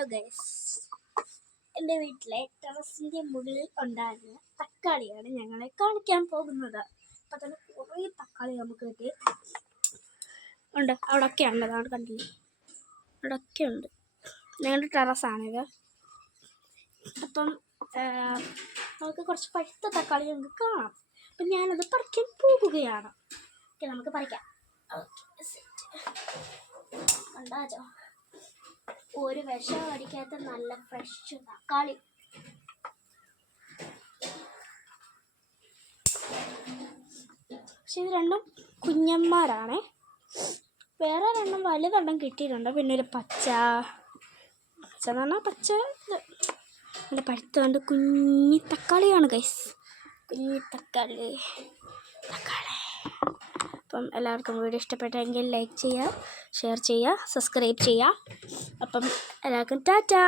Hello guys എന്റെ വീട്ടിലെ ടെറസിന്റെ മുകളിൽ ഉണ്ടായിരുന്ന തക്കാളിയാണ് ഞങ്ങളെ കാണിക്കാൻ പോകുന്നത്. അപ്പം തന്നെ കുറേ തക്കാളി നമുക്ക് കിട്ടി. ഉണ്ട് അവിടെയൊക്കെ ഉണ്ട്. അവിടെ ഒക്കെ ഉണ്ട്. ഞങ്ങളുടെ ടെറസാണിത്. അപ്പം നമുക്ക് കുറച്ച് പഴുത്ത തക്കാളി നമുക്ക് കാണാം. അപ്പം ഞാനത് പറിക്കാൻ പോകുകയാണ്. നമുക്ക് പറിക്കാം. ഓക്കെ കണ്ടാച്ചോ ഒരു വിഷം അടിക്കാത്ത നല്ല ഫ്രഷ് തക്കാളി. പക്ഷെ ഇത് രണ്ടും കുഞ്ഞന്മാരാണേ. വേറെ രണ്ടും വലുതെണ്ണം കിട്ടിയിട്ടുണ്ട്. പിന്നെ ഒരു പച്ച. പച്ച എന്ന് പറഞ്ഞാൽ പച്ച ഇത്. നല്ല പഴുത്തുകൊണ്ട് കുഞ്ഞി തക്കാളിയാണ് കൈസ് കുഞ്ഞി തക്കാളി. തക്കാളി. അപ്പം എല്ലാവർക്കും വീഡിയോ ഇഷ്ടപ്പെട്ടെങ്കിൽ ലൈക്ക് ചെയ്യുക ഷെയർ ചെയ്യുക സബ്സ്ക്രൈബ് ചെയ്യുക. അപ്പം എല്ലാവർക്കും ടാറ്റാ!